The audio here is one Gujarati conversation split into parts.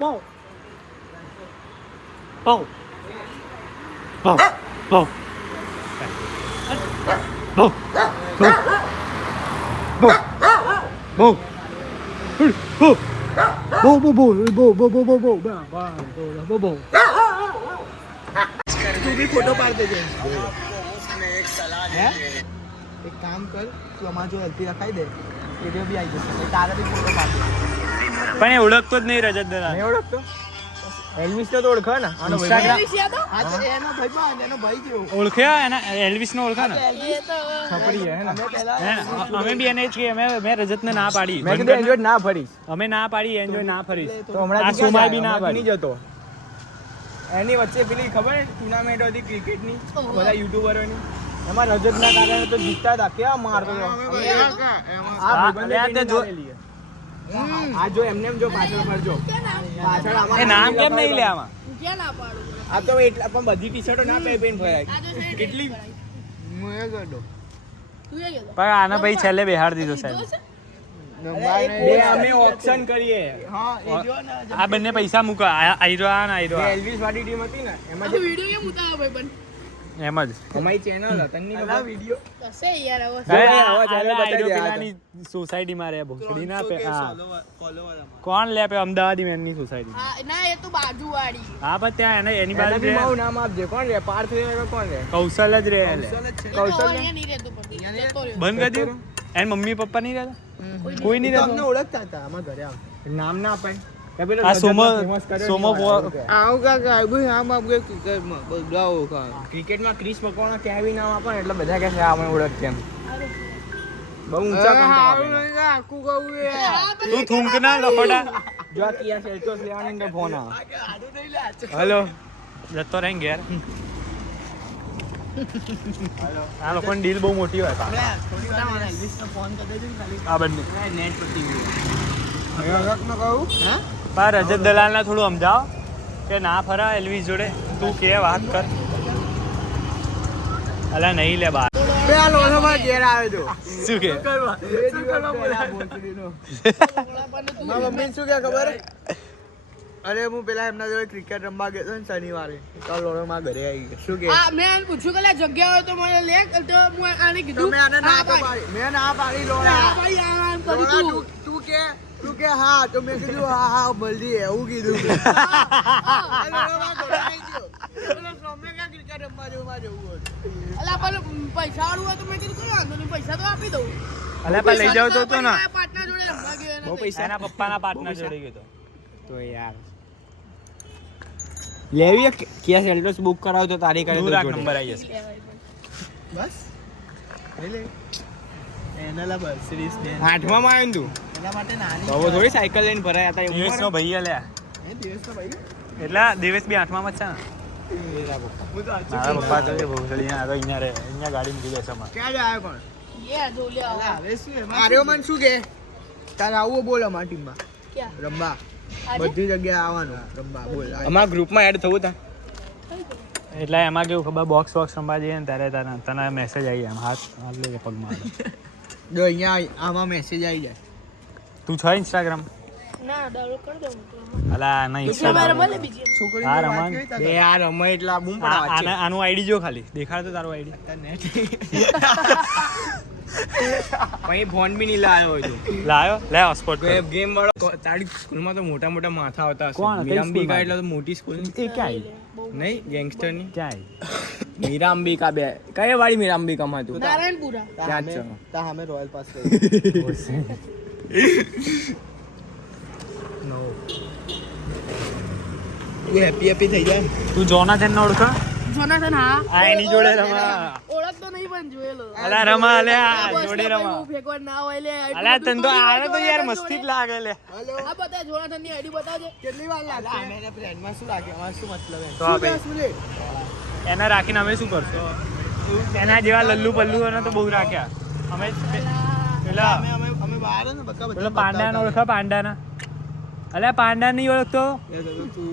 Bom. Bom. Bom. Bom. Bom. Bom. Bom. Bom. तू भी फोटो पाड़ दे एक काम कर तू અમાર જો હેલ્થી રખાઈ દે વિડિયો બી આવી જશે તારે બી ફોટો પાડ દે પણ એ ઓળખતો જ નહીં રજત દલાલ. નહીં ઓળખતો એલ્વિસ તો ઓળખે ને આનો Instagram. હા તો એનો ભાઈ બા એનો ભાઈ જેવો ઓળખ્યા એના એલ્વિસ નો ઓળખા ને છપરી હે ને અમે બી એને જ કહીએ મેં રજતને ના પાડી મેં કીધું એન્જોય ના ફરીશ અમે ના પાડી એન્જોય ના ફરીશ તો હમણાં આ સુમાય બી ના નહીં પાડી જતો એની વચ્ચે પેલી ખબર છે ટુર્નામેન્ટ હતી ક્રિકેટની બધા યુટ્યુબરોની એમાં રજતના કારણે તો જીતતા હતા કેવા મારતો હતો આ જો એમને જો પાછળ ફરજો પાછળ એ નામ કેમ નહીં લે આમાં આ તો એટલા પણ બધી ટી-શર્ટો ના પહેરીને ફરાય કેટલી પણ આના ભાઈ છેલ્લે બેહાડ દીધો સાહેબ. બે અમે ઓપ્શન કરીએ હા એ જો ને આ બંને પૈસા મૂકો આયરો આ ને આયરો આ. એલ્વિસ વાળી ટીમ હતી ને એમાં જે વિડિયો કેમ ઉતારો ભાઈ પણ એમ જ અમારી ચેનલ તન્ની નો વિડિયો કસે યાર હવે પેલાની સોસાયટીમાં રહે ભોસડી ના પે હા કોણ લે પે અમદાવાદી મેનની સોસાયટી હા ના એ તો બાજુવાળી હા પણ ત્યાં એને એની બાજુ બી રહે. મારું નામ આપજે કોણ રે પાર્થ રે કોણ રે કૌશલ જ રહે એટલે કૌશલ અહીંયા નહીં રહેતો પણ જતો રહ્યો બંધ કરી દીધું એને મમ્મી પપ્પા નહીં રહેતા કોઈ નહીં તમને રહેતું ઓળખતા હતા આમાં ઘરે આમ નામ ના અપાય આ સોમો ક્રિકેટમાં ક્રિસ પકવાના ક્યાં બી નામ આપે ને એટલે બધા કહે છે આ મને ઓળખ કેમ બહુ ઊંચા આખું કહું તું થૂંક ના લફડા જો આ કિયા સેલ્ટોસ લેવાની તો ફોન આવે હેલો જતો રહે ઘેર આ લોકોની ડીલ બહુ મોટી હોય આ બંને નેટ પરથી કહું હા પણ રજત દલાલ ને થોડું સમજાવો કે ના ફરા એલ્વિસ જોડે તું કે વાત કર અલા નહીં લે બા બે આ લોકોમાં ઘેર આવ્યો તો શું કે મારા મમ્મી શું કે ખબર અરે હું પેલા એમના જોડે ક્રિકેટ રમવા ગયો ને શનિવારે તો લોકોમાં ઘરે આવી ગયો શું કે હા મેં પૂછ્યું કે જગ્યા હોય તો મને લે તો હું આને કીધું તમે આને ના પાડી મેં ના પાડી લોડા ભાઈ આમ કરી લોડા તું તું કે હા તો મેં કીધું હા બલ્દી એવું કીધું અલા પણ પૈસા વાળું હોય તો મેં કીધું કોઈ વાંધો નહીં પૈસા તો આપી દઉં અલા પણ લઈ જાવ તો તો ના પાર્ટનર જોડે રમવા ગયો બહુ પૈસા એના પપ્પાના પાર્ટનર જોડે ગયો તો યાર લેવી કિયા સેલ્ટોસ બુક કરાવ તો તારી કરે દૂર રાખ નંબર આવી જશે બસ લે એનાલા બસ સિરીઝ દે 8માં માં આવ્યો તું એના માટે નાની તો થોડી સાયકલ લઈને ભરાય હતા દિવસનો ભાઈ લે એ દિવસનો ભાઈ એટલા દિવસ બી 8માં જ છે ને મારા પપ્પા તો ભોસડી ના અહીંયા રહે અહીંયા ગાડી મૂકી દે સમા ક્યાં જાય કોણ યે જો લે હવે શું આર્યો મન શું કે તારે આવું બોલ અમાર ટીમમાં ક્યાં રમવા બધી જગ્યાએ આવવાનું રમવા બોલ અમારા ગ્રુપમાં એડ થવું તા એટલે એમાં કેવું ખબર બોક્સ રમવા જઈએ ને ત્યારે તને મેસેજ આવી જાય હાથ લે પગમાં જો અહીંયા આમાં મેસેજ આવી જાય તું છે ઇન્સ્ટાગ્રામ ના ડાઉનલોડ કરી દઉં અલા ના બીજી ઇન્સ્ટાગ્રામ મળે બીજી છોકરી હા રમણ બે આ રમે એટલા બૂમ પડાવે આનું આઈડી જો ખાલી દેખાડ તો તારું આઈડી પછી ફોન બી નહીં લાવ્યો હોય તો લાયો લે હોટસ્પોટ ગેમ વાળો તારી સ્કૂલમાં તો મોટા મોટા માથા આવતા કોણ? કઈ મીરાંબિકા સ્કૂલમાં? એટલે તો મોટી સ્કૂલ એ ક્યાં નહીં ગેંગસ્ટર ની ક્યાં મીરાંબિકા બે કઈ વાળી મીરાંબિકામાં હતું નારાયણપુરા ત્યાં જ છે તા અમે રોયલ પાસ તું હેપી થઈ જાય તું જોનાથન ને ઓળખ જોનાથન હા આ એની જોડે રમા ઓળખતો નહીં પણ જોયેલો અલા રમા લે આ બસ જોડે ભાઈ રમા હું ફેંકવા ના હોય લે અલા તને તો આને તો યાર મસ્તી જ લાગે લે આ બતા જોનાથન ની આઈડી બતાવજે કેટલી વાર લાગશે અમે એના ફ્રેન્ડમાં શું લાગે અમારે શું મતલબ તો આ ભાઈ એને રાખીને અમે શું કરશું એના જેવા લલ્લુ પલ્લુ એને તો બહુ રાખ્યા અમે પેલા અમે બહાર ને બકા પેલો પાંડાને ઓળખા પાંડાના અલ્યા પાંડા નહીં ઓળખતો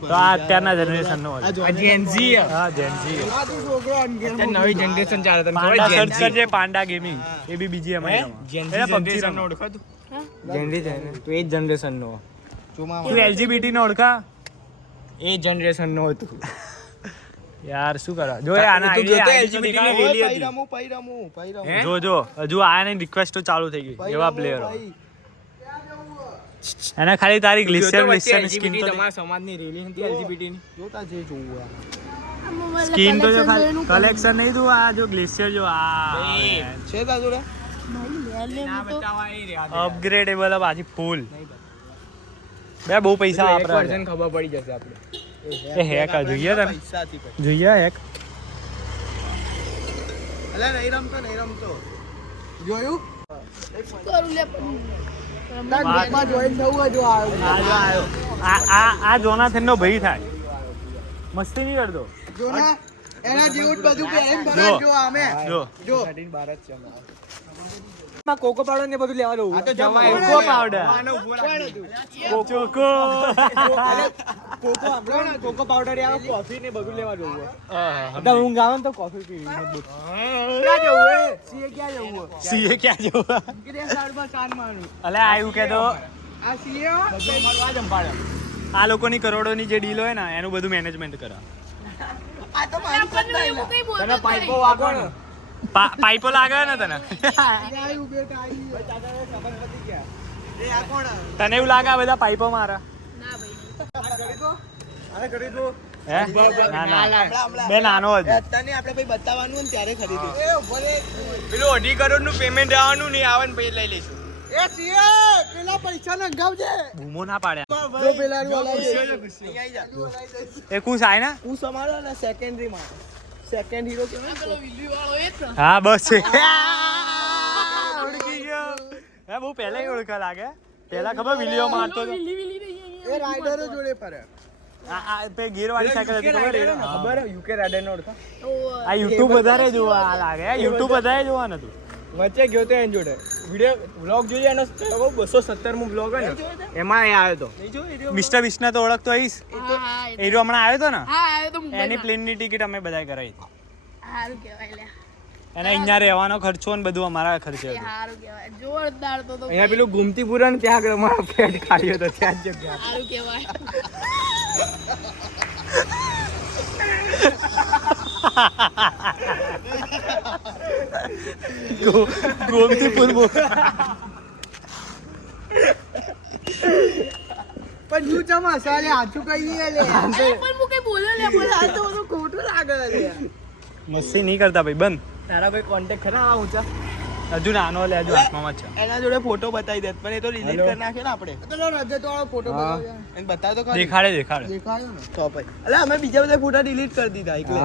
તો આ અત્યારના જનરેશન નો આ જેનઝી હા જેનજી આ તું છોકરો નવી જનરેશન ચાલે તને પાંડા સર્ચ કરજે પાંડા ગેમિંગ એ બી બીજી અમારી જેનઝી જનરેશન નો ઓળખાતું જેનઝી છે તું એ જ જનરેશન નો તું LGBT ને ઓળખા એ જનરેશન નો હતું યાર શું કરવા જો આના જો હજુ આને રિક્વેસ્ટ તો ચાલુ થઈ ગઈ એવા પ્લેયરો એના ખાલી તારી ગ્લિસર સ્કિન તો તમારા સમાજની રેલી હતી LGBT ની જોતા જે જોવું સ્કિન તો જો ખાલી કલેક્શન નહીં તું આ જો ગ્લિસર જો આ છે તાજો રે અપગ્રેડેબલ બાજી ફૂલ બે બહુ પૈસા વાપરા વર્ઝન ખબર પડી જશે આપણે એ હેક આ જોઈએ તને પૈસાથી પછી જોઈએ હેક અલા નહીં રમતો જોયું કરું લે આ જોનાથન નો ભાઈ થાય મસ્તી નહીં કરતો એના જેવું જ બધું પહેરીને જો. ભરાય જો આમે જો જો કોકો પાવડર ને બધું લેવા દઉં આ તો જમાય કોકો પાવડર. ચોકો કોકો આપણો ને કોકો પાવડર આવે કોફી ને બધું લેવા દઉં તો ઊંઘ આવે ને તો કોફી પીવી મજબૂત ક્યાં જવું એ સીએ ક્યાં જવું સીએ ક્યાં જોવા કે સાઈડમાં ચાન મારું અલે આયું કે તો આ સીએ બધું મળવા જંપાડે આ લોકોની કરોડોની જે ડીલ હોય ને એનું બધું મેનેજમેન્ટ કરે આ તો મારી આપણને એવું કંઈ બોલતા તને જ પાઇપો નહીં. વાગો ને પાઇપો લાગે ને તને તને એવું લાગે આ બધા પાઇપો મારા ના ભાઈ હે ના બે નાનો જ અત્યારે આપણે ભાઈ બતાવવાનું ને ત્યારે ખરીદી પેલું 2.5 કરોડ નું પેમેન્ટ આવવાનું નહીં આવે ને પછી લઈ લઈશું એ સીએ પેલા પૈસા ને ગાવજે બૂમો ના પાડ્યા જો પેલા નું હલાઈ એ કુશ આય ને હું સમારો ને સેકન્ડરી માં સેકન્ડ હીરો કેવાય પેલો વિલ્લી વાળો એ જ ને. હા બસ છે ઓળખી ગયો હે બહુ પહેલા ઓળખા લાગે પહેલા ખબર વિલીઓ મારતો હતો વિલ્લી વિલ્લી નહીં એ રાઇડરો જોડે ફરે આ પે ગિયર વાળી સાયકલ હતી ખબર ખબર યુકે રાઇડર નો ઓળખા આ YouTube વધારે જોવા લાગે YouTube વધારે જોવા નતું વચ્ચે ગયો તો એન જોડે વિડિયો વ્લોગ જોઈએ એનો 270 મો વ્લોગ હે ને એમાં એ આવ્યો તો મિસ્ટર વિષ્ણુ તો ઓળખતો આવીશ હા એ રહ્યો હમણાં આવ્યો તો ને હા આવ્યો તો એની મુંબઈમાં. પ્લેનની ટિકિટ અમે બધાય કરાવી હારું કહેવાય લે એને અહીંયા રહેવાનો ખર્ચો ને બધું અમારા ખર્ચે એ હતું હારું કહેવાય જોરદાર તો અહીંયા પેલું ગુમતીપુરા ને ત્યાં આગળ મારો પેટ ખાડ્યો તો ત્યાં જ જગ્યા હારું કહેવાય ગોમતીપુર પણ હું ચમ હસાલે હાચું કહીએ લે અરે પણ હું કઈ બોલ્યો લે બોલ આ તો તો ખોટું લાગે લે મસ્તી નહીં કરતા ભાઈ બંધ તારા ભાઈ કોન્ટેક્ટ ખરા આ ઊંચા હજુ નાનો લે હજુ હાથમાં જ છે એના જોડે ફોટો બતાવી દે પણ એ તો ડિલીટ કરી નાખે ને આપણે તો રજત વાળો ફોટો બતાવ્યો એને બતાવ તો ખરી દેખાડે દેખાડે દેખાયો ને તો ભાઈ અલે અમે બીજા બધા ફોટા ડિલીટ કરી દીધા એટલે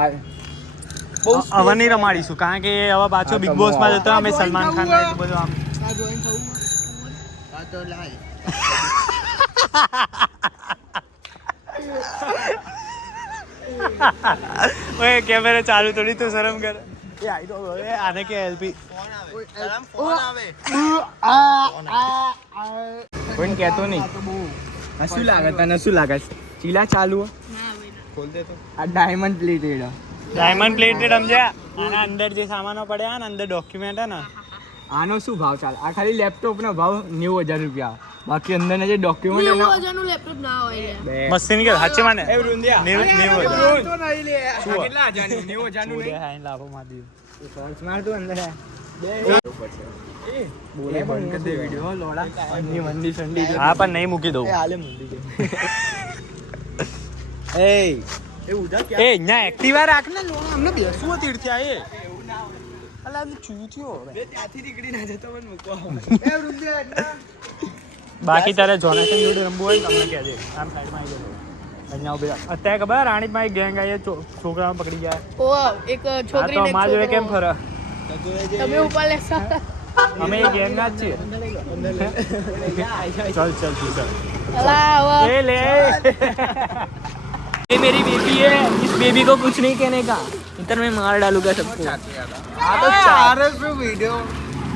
હવે નહીં રમાડીશું કારણ કે હવે પાછો બિગ બોસ માં જતો અમે સલમાન ખાન ને એ બધું આમ આ જોઈન થવું આ તો લાય ઓય કેમેરા ચાલુ થોડી તું શરમ કર એ આઈ તો હવે આને કે એલપી ફોન આવે કોઈ કહેતો નહીં શું લાગે તને શું લાગે ચીલા ચાલુ ના ભાઈ ખોલ દે તો આ ડાયમંડ પ્લેટેડ ડાયમંડ પ્લેટેડ સમજ્યા આના અંદર જે સામાનો પડ્યા ને અંદર ડોક્યુમેન્ટ હે ને આનો શું ભાવ ચાલે આ ખાલી લેપટોપ નો ભાવ 90,000 રૂપિયા બાકી અંદરના જે ડોક્યુમેન્ટ એનો 90,000 નું લેપટોપ ના હોય લે મસ્તી નહીં કર સાચે માને એ વૃંદિયા નેવું તો નહીં લે કેટલા હજારનું 90,000 નું નહીં હાઈ લાભો માં દીધું સર્ચ માર તું અંદર બોલે બંધ કરી દે વિડિયો લોડા અન્ની મંદી સંડી હા પણ નહીં મૂકી દઉં હાલે મંદી દે એ ઉધા એ અહીંયા એક્ટિવા રાખ ને અમને બેસવું તીરથી આ એ અલા આમ ચૂત્યો ત્યાંથી નીકળી ના જતો મને મૂકવા એ વૃંદિયા બાકી તારે જોનાથન જોડે રમવું હોય ને તમને કહેજે આમ સાઈડમાં આવી જજો અહીંયા ઉભી રાખ અત્યારે ખબર રાણીમાં એક ગેંગ આવી છોકરાઓ પકડી ગયા ઓ એક આ તો છોકરીને એક અમારા જોડે કેમ છોકરો. ફરે તમે ઉપર લેશો અમે એ ગેંગ ના જ છીએ ચલ ચલ તું ચલ અલા હવે એ લે ये मेरी बेबी है इस बेबी को कुछ नहीं कहने का इधर मैं मार डालूंगा सबको આ તો 400 વિડિયો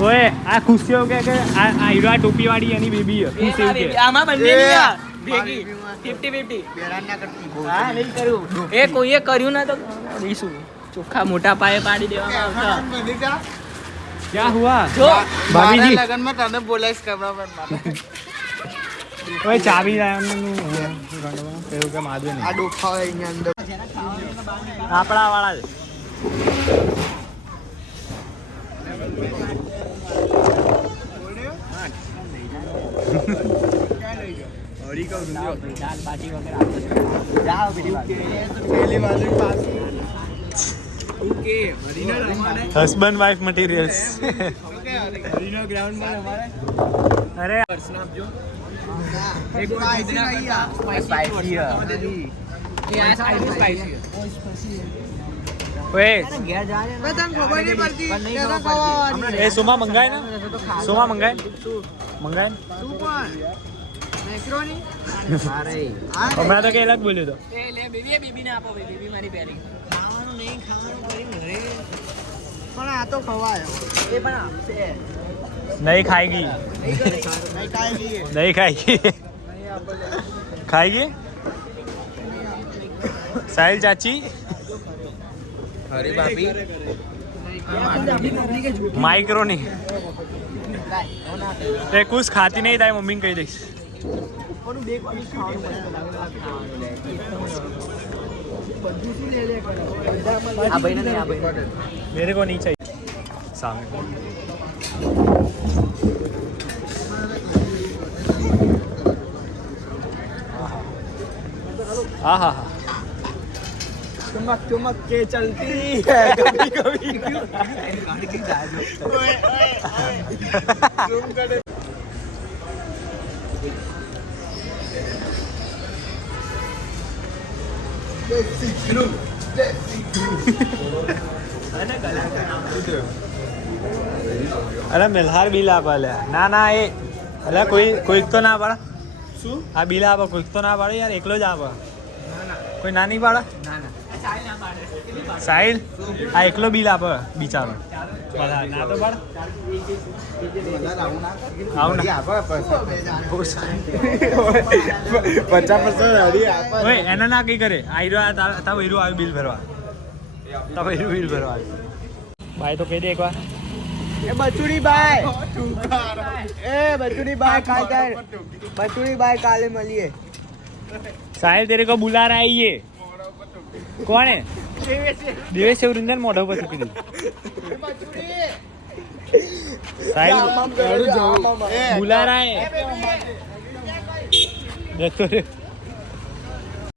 ઓએ આ ખુશીઓ કે આ હીરો આ ટોપી વાળી એની બેબી છે ખુશ એવું કે આમાં બંને નહીં આ ભેગી 50-50 બેરાન ના કરતી હા નહીં કરું એ કોઈએ કર્યું ના તો દઈશું ચોખ્ખા મોટા પાયે પાડી દેવામાં આવતા બની જા क्या हुआ જો भाभी जी લગન માં તને બોલાઈશ કેમેરામેન માં ઓય ચાબી લાવવાનું એવું કે માધવે નહીં આ ડોફા હોય અહીંયા અંદર આપણા વાળા જ હસબન્ડ વાઇફ મટીરિયલ્સ અરે ઓએ એ સુમા મંગાય ને સુમા મંગાય મંગાય હમણાં તો કેલા જ બોલ્યો તો પણ આ તો ખવાય નહીં ખાઈ ગઈ નહીં ખાઈ ગઈ ખાઈ ગઈ સાહિલ ચાચી माइक्रो नहीं ते कुछ खाती नहीं था मम्मी कही दईश मेरे को नहीं चाहिए सामने हाँ हाँ हाँ चमक चमक के चलती है कभी कभी अरे मिलहार बिल आप ना ना ये अरे कोई तो ना पड़ा आ बिल आप कोई तो ना पड़े यार एकलो ज आप कोई ना नहीं पड़ा साहिल आ एकलो बिल आप बिचारो ना तो पड़ा आओ ना 50% ओए एना ना कई करे आईरो ता वहीरो आयो बिल भरवा ता वहीरो बिल भरवा भाई तो कह दे एक बार ए बचुड़ी बाय बचुड़ी बाय बचुड़ी बाय काले मलिए साहिल तेरे को बुला रहा है ये कौन है देवेश से वृंदन मोढ़ो पर छुपी दी साहिल बुला रहा है देखो